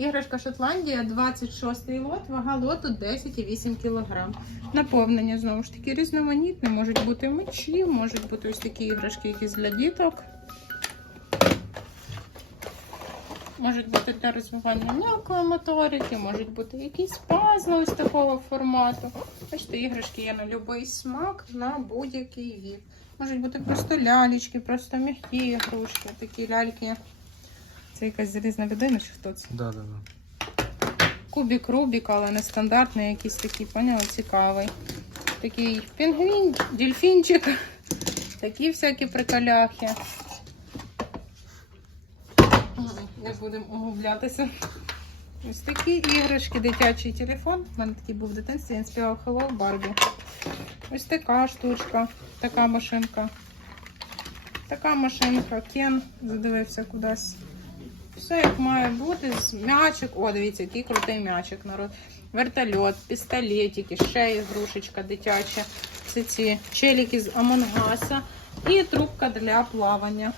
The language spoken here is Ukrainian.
Іграшка Шотландія, 26 лот, вага лоту 10,8 кг. Наповнення знову ж таки різноманітне. Можуть бути мечі, можуть бути ось такі іграшки, якісь для діток. Можуть бути для розвивання м'якої моторики, можуть бути якісь пазли ось такого формату. Бачите, іграшки є на будь-який смак, на будь-який вік. Можуть бути просто лялечки, просто м'які ігрушки, такі ляльки. Це якась залізна людина чи хто це? Да, да, да. Кубік Рубік, але не стандартний, якийсь такий, поняла, цікавий. Такий пінгвін, дельфінчик, такі всякі приколяхи. Не будемо углублятися. Ось такі іграшки, дитячий телефон. У мене такий був в дитинстві, він співав Hello Barbie. Ось така штучка, така машинка. Така машинка, Кен задивився кудись. Все як має бути. М'ячик. О, дивіться, який крутий м'ячик народ. Вертольот, пістолетики, ще ігрушечка дитяча. Це ці челіки з Амонгаса і трубка для плавання.